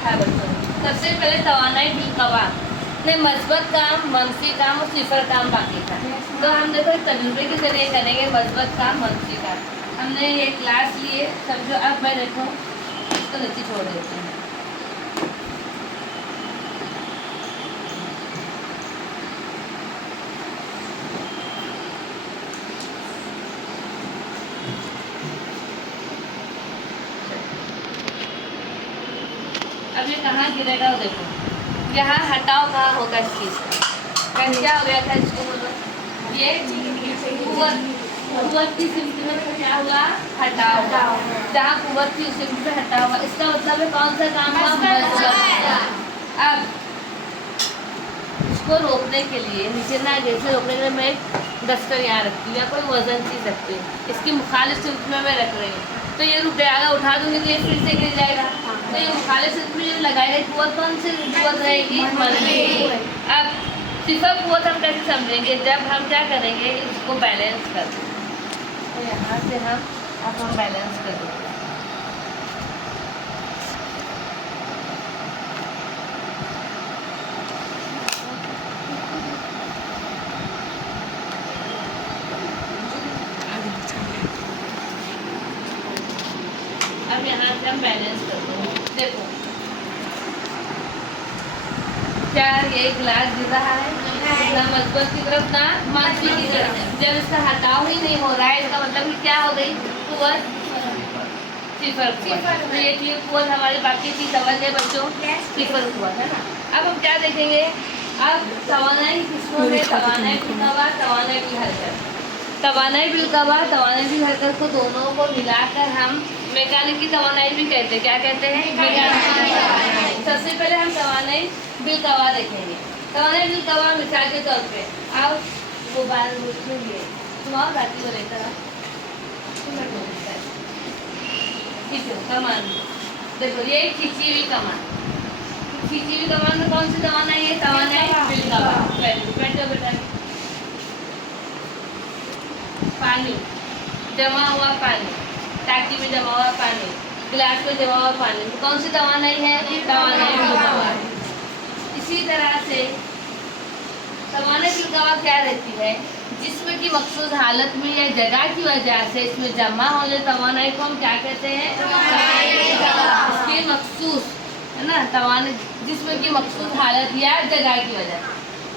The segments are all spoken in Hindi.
था बच्चों। सबसे पहले तवानाई बिलकवा ने मस्बत काम, मंफी काम और सिफर काम बाकी था। तो हम देखो तजुर्बे के जरिए करेंगे मस्बत काम, मंफी काम। हमने ये क्लास लिए समझो। अब मैं देखो इसको नीचे छोड़ देती हूँ। अब ये कहाँ गिरेगा वो देखो। यहाँ हटाओ कहाँ होगा इस चीज़ का। क्या हो गया था इसको बोलो। ये कुव्वत की सिमत में क्या हुआ, हटाओ। जहाँ कुव्वत थी उस सिमत में हटा हुआ। इसका मतलब है कौन सा काम हुआ। अब इसको रोकने के लिए, नीचे ना गिरे से रोकने के लिए मैं एक डस्टर यहाँ रखती हूँ या कोई वजन चीज़ रखती हूँ। इसकी मुखालिफ सिमत में मैं रख रही हूँ तो ये रुक जाएगा, उठा दूंगी तो ये फिर से गिर जाएगा। तो ये मुखालिफ सिमत में जो लगाएगा कुव्वत कौन सी कुव्वत रहेगी, मंफी। अब सिफर कुव्वत हम कैसे समझेंगे, जब हम क्या करेंगे इसको बैलेंस कर देंगे। तो यहाँ से हम बैलेंस कर देंगे। अब यहाँ से हम बैलेंस कर देंगे। देखो क्या ये गिलास गिर रहा है, ना मस्बत की तरफ ना मंफी की तरफ। जब इसका हटाव ही नहीं हो रहा है इसका मतलब कि क्या हो गई, कुव्वत सिफर कुव्वत। तो ये थी कुव्वत हमारी, बाकी चीज समझ गए बच्चों, सिफर कुव्वत है ना। अब हम क्या देखेंगे, अब तवानाई किस्मों में तवानाई बिलकवा, तवानाई बिल हरकत। तवानाई बिलकवा, तवानाई बिल हरकत को दोनों को मिलाकर हम मैकेनिक की तवानाई भी कहते हैं। क्या कहते हैं, मैकेनिक। सबसे पहले हम तवानाई बिलकवा देखेंगे। तवानाई बिलकवा मिसाल के तौर पे आओ वो बाल लिए तुम आओ बाकी को लेकर ठीक है। कमान देखो, ये खींची हुई कमान, खींची हुई कमान में कौन सी तवानाई है, तवानाई बिलकवा। बैठो बेटा। पानी, जमा हुआ पानी, टाकी में जमा हुआ पानी, गिलास में जमा हुआ पानी, कौन सी तवानाई है, तवानाई बिलकवा। इसी तरह से तवानाई बिलकवा क्या रहती है, जिस्म की मखसूस हालत में या जगह की वजह से इसमें जमा होने तवानाई को हम क्या कहते हैं, इसकी मखसूस है ना, तवानाई जिस्म की मखसूस हालत या जगह की वजह।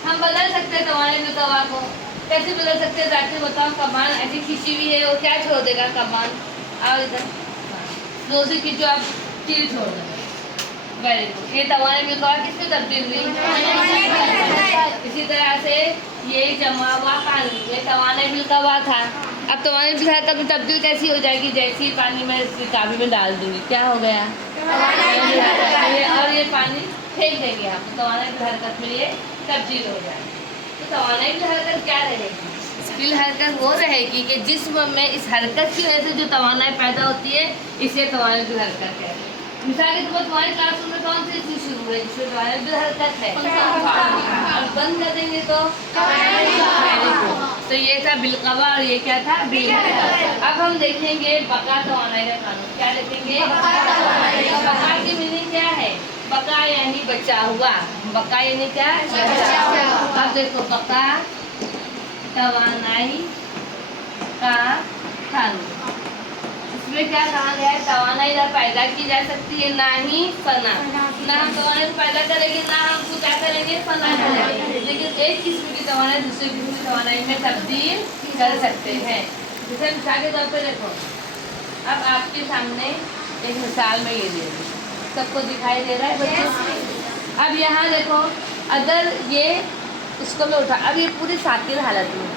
हम बदल सकते हैं तवानाई बिलकवा को। कैसे बदल सकते हैं, जाके बताओ। कमान ऐसी खींची हुई है, वो क्या छोड़ देगा, कमान। आओ इधर, दो से खींचो, आप तीर छोड़ दो। Very good. ये तवानाई बिलकवा किसमें तब्दील हुई। इसी तरह से ये जमा हुआ पानी, ये तवानाई बिलकवा था। अब तवानाई बिल हरकत में तब्दील कैसी हो जाएगी, जैसे ही पानी में इसकी काबी में डाल दूंगी क्या हो गया, और ये पानी फेंक देंगे आप, तो तवानाई बिल हरकत में ये तब्दील हो जाएगी। तो तवानाई बिल हरकत क्या रहेगी, बिल हरकत वो रहेगी कि जिस्म में इस हरकत की वजह से जो तवानाई पैदा होती है इसे तवानाई बिल हरकत कहते हैं। मिसाल के तौर पर तुम्हारे क्लासरूम में कौन सी चीज शुरू हुई जिसमें तवानाई बिल हरकत है, अब बंद कर देंगे तो ये था बिलकवा और ये क्या था, बिल हरकत। अब हम देखेंगे बका तवानाई का कानून। क्या देखेंगे, बका की मीनिंग क्या है, बका यानी बचा हुआ, बका यानी क्या, बचा हुआ। अब देखो बका तवानाई का कानून, इसमें क्या कहा गया है, तवानाई ना पैदा की जा सकती है ना ही फना। ना हम तवानाई पैदा करेंगे ना हम उसको क्या करेंगे, फना करेंगे। लेकिन एक किस्म की तवानाई दूसरे किस्म की तवानाई में तब्दील कर सकते हैं। जैसे मिसाल के तौर पर देखो, अब आपके सामने एक मिसाल में ये दे दी, सबको दिखाई दे रहा है बच्चों। अब यहाँ देखो, अगर ये इसको मैं उठा, अब ये पूरी साकिर हालत में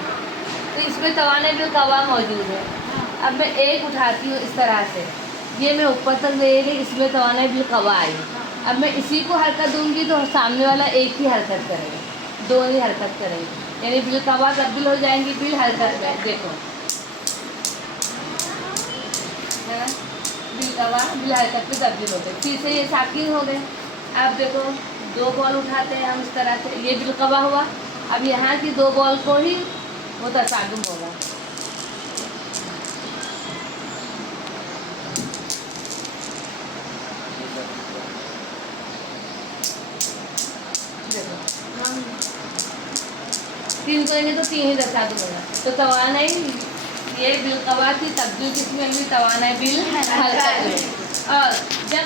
तो इसमें तवानाई बिलकवा मौजूद है। अब मैं एक उठाती हूँ इस तरह से, ये मैं ऊपर तक ले गई, इसमें तवानाई बिलकवा आई। अब मैं इसी को हरकत दूंगी तो सामने वाला एक ही हरकत करेगा, दोनों ही हरकत करेंगे, यानी बिलकवा तब्दील हो जाएंगी बिल हरकत में। देखो बिलकवा बिल हरकत में तब्दील हो गए, फिर से ये साकिर हो गए। अब देखो दो बॉल उठाते हैं हम इस तरह से, ये बिलकवा हुआ। अब यहाँ की दो बॉल को ही वो तसादुम होगा, 3 करेंगे तो 3 ही दर्शा दूंगा। तो तवानाई ये बिलकवा की तब्दील किसमें हुई? तवानाई बिल हरकत में। और जब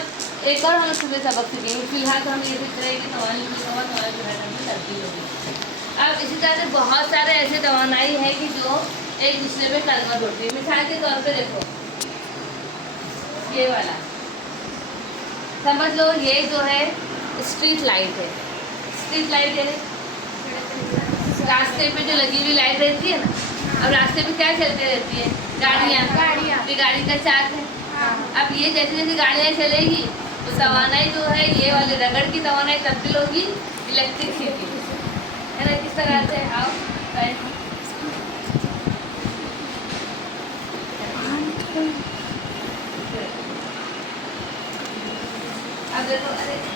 एक और हम सुबह सबक सीखेंगे, फिलहाल तो हम ये सीख रहे हैं कि तवानाई बिलकवा तवानाई बिल हरकत में तब्दील होगी। अब इसी तरह से बहुत सारे ऐसे तवानाई है कि जो एक दूसरे में कन्वर्ट होती है। मिसाल के तौर पे देखो ये वाला, समझ लो ये जो है स्ट्रीट लाइट है। स्ट्रीट लाइट है रास्ते पे जो लगी हुई लाइट रहती है ना। अब रास्ते पे क्या चलती रहती है? गाड़ियाँ। ये गाड़ी का चाक है। अब ये जैसे जैसे गाड़ियाँ चलेगी तो तवानाई जो है ये वाले रगड़ की तवानाई तब्दील होगी इलेक्ट्रिसिटी, है ना। किस तरह से? आओ अब देखो,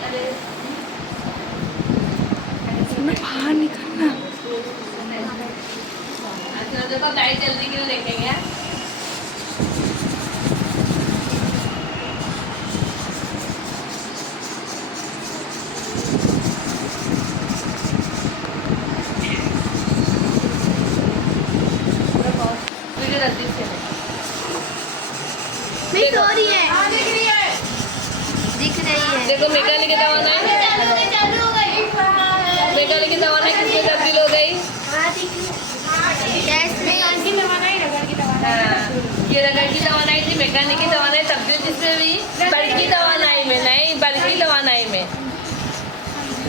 अरे मैं बाहर निकलना। अच्छा देखो लाइट जल्दी के लिए देखेंगे। वीडियो जल्दी से नहीं सो रही है। दिख रही है। देखो मैकेनिक की तवानाई, मैकेनिक की तवानाई किसमें तब्दील हो गई? ये रगड़ की तवानाई थी, मैकेनिक की तवानाई तब्दील किसमें हुई? बल की तवानाई में। नहीं, बल की तवानाई में।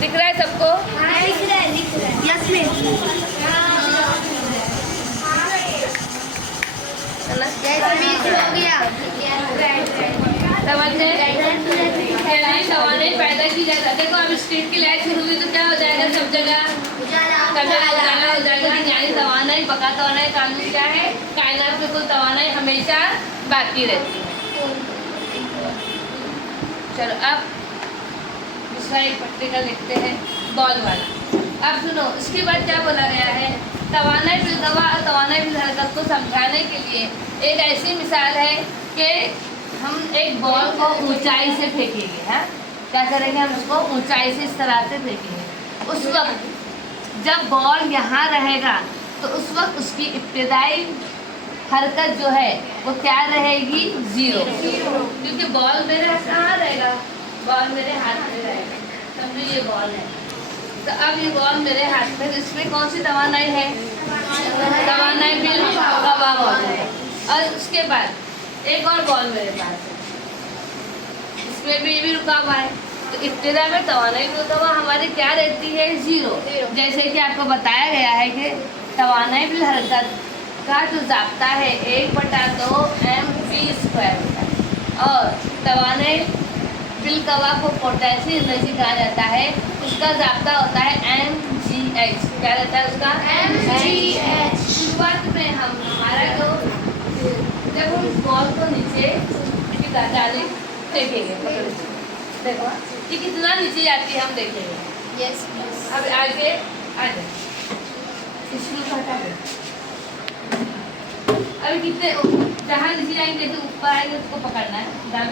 दिख रहा है सबको? Yes miss. है ना? हो गया। समझे? तवानाई पैदा की जाता है। देखो अब स्ट्रीट की लाइट शुरू हुई तो क्या हो जाएगा? सब जगह उजाला हो जाएगा। यानी तवानाई, बका तवानाई कानून क्या है? कायनात में कुल तवानाई हमेशा बाकी रहती है। चलो अब दूसरा एक प्रैक्टिकल लिखते हैं, बॉल वाला। अब सुनो, इसके बाद क्या बोला गया है? तवानाई बिलकवा और तवानाई बिल हरकत को समझाने के लिए एक ऐसी मिसाल है कि हम एक बॉल को ऊंचाई से फेंकेंगे। हाँ, क्या करेंगे? हम उसको ऊंचाई से इस तरह से फेंकेंगे। उस वक्त जब बॉल यहाँ रहेगा तो उस वक्त उसकी इब्तिदाई हरकत जो है वो क्या रहेगी? 0, क्योंकि बॉल मेरे कहाँ रहेगा? बॉल मेरे हाथ में रहेगा। समझो ये बॉल है, तो अब ये बॉल मेरे हाथ में, इसमें कौन सी तवानाई है? तवानाई बिल हवा मौजूद है। और उसके बाद एक और बॉल मेरे पास है, इसमें भी ये भी रुका हुआ है। तो इब्तिदा में तवानाई बिल हवा हमारी क्या रहती है? 0। जैसे कि आपको बताया गया है कि तवानाई बिल हरकत का जो ज़ाब्ता है 1/2 mv² होता है। और तवानाई बिल कवा को पोटेंशियल एनर्जी कहा जाता है, उसका ज़ाब्ता होता है mgh। क्या रहता है उसका? mgh। शुरुआत में हम हमारा जो जब हम बॉल को नीचे डाले फेंकेंगे, देखो ये कितना नीचे जाती है हम देखेंगे। यस। अब आगे इसको हटा दो। अभी कितने जहाँ नीचे जाएंगे जैसे ऊपर आएंगे उसको पकड़ना है दाम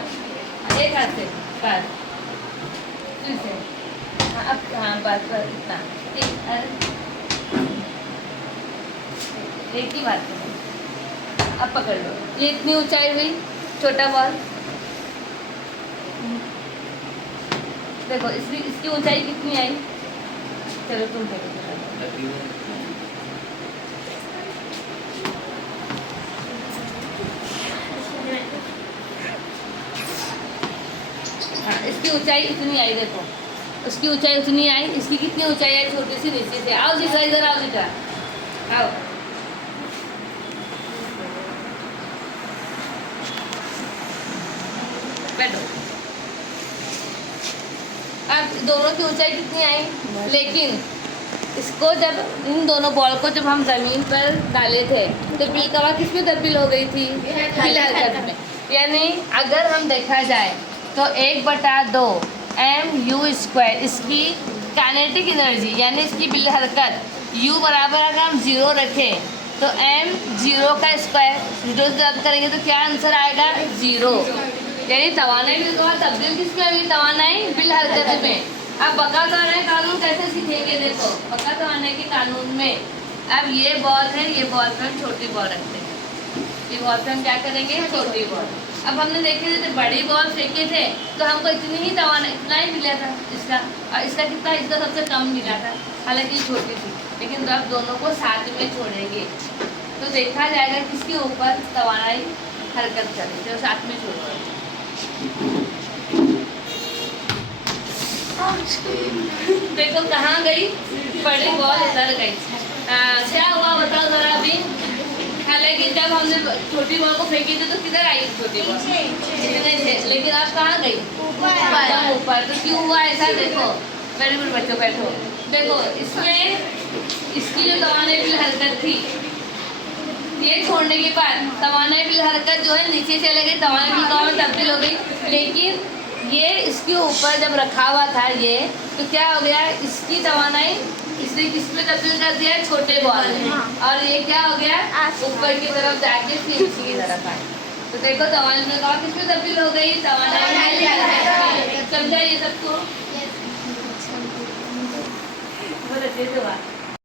एक हाथ से बस, फिर से हाँ। अब हाँ बस इतना ठीक। अरे एक ही बात है। अब पकड़ लो। ये इतनी ऊंचाई हुई, छोटा बॉल। देखो इसकी ऊंचाई कितनी आई? चलो तुम देखो। हाँ, इसकी ऊंचाई इतनी आई। देखो उसकी ऊंचाई उतनी आई, इसकी कितनी ऊंचाई आई? छोटी सी नीचे से। आओ जिधर, इधर आओ, जिधर आओ। बैठो। अब दोनों की ऊंचाई कितनी आई? लेकिन इसको जब इन दोनों बॉल को जब हम ज़मीन पर डाले थे तो बिल कवा किस में तब्दील हो गई थी? बिल हरकत में। यानी अगर हम देखा जाए तो 1/2 mu², इसकी काइनेटिक एनर्जी यानी इसकी बिल हरकत u बराबर अगर हम 0 रखें तो m0 का स्क्वायर, 0 से रद्द करेंगे तो क्या आंसर आएगा? 0। यानी तवानाई बिल कवा तब्दील किसमें हुई? तवानाई बिल हरकत में। अब बका तवानाई कानून कैसे सीखेंगे? देखो बका तवानाई के कानून में अब ये बॉल है, ये बॉल पे हम छोटी बॉल रखते हैं, ये बॉल पे हम क्या करेंगे, छोटी बॉल। अब हमने देखे थे बड़ी बॉल फेंके थे तो हमको इतनी ही इतना ही मिला था इसका, और इसका कितना, इसका सबसे कम मिला था, हालांकि छोटी थी। लेकिन तो अब दोनों को साथ में छोड़ेंगे तो देखा जाएगा किसके ऊपर तवानाई हरकत करे, जो साथ में छोड़ेंगे। देखो कहाँ गई, बड़ी बॉल इधर गई। क्या हुआ बताओ जरा अभी। हालांकि जब हमने छोटी बॉल को फेंकी थी तो किधर आई छोटी बॉल, इतने थे, लेकिन अब कहाँ गई, ऊपर ऊपर। तो क्यों हुआ ऐसा, देखो। वेरी गुड बच्चों, बैठो। देखो इसमें इसकी जो तवानाई हरकत थी, ये छोड़ने के बाद तवानाई हरकत जो है नीचे चले गई, तवानाई में तब्दील हो गई। लेकिन ये इसके ऊपर जब रखा हुआ था ये, तो क्या हो गया, इसकी तवानाई इसने किस में तब्दील कर दिया, छोटे बॉल में, और ये क्या हो गया, ऊपर की तरफ जाके फिर इसी की तरफ आए। तो देखो तवानाई में कहा किस में तब्दील हो गई, तवानाई। समझा ये सबको, बहुत अच्छे से हुआ।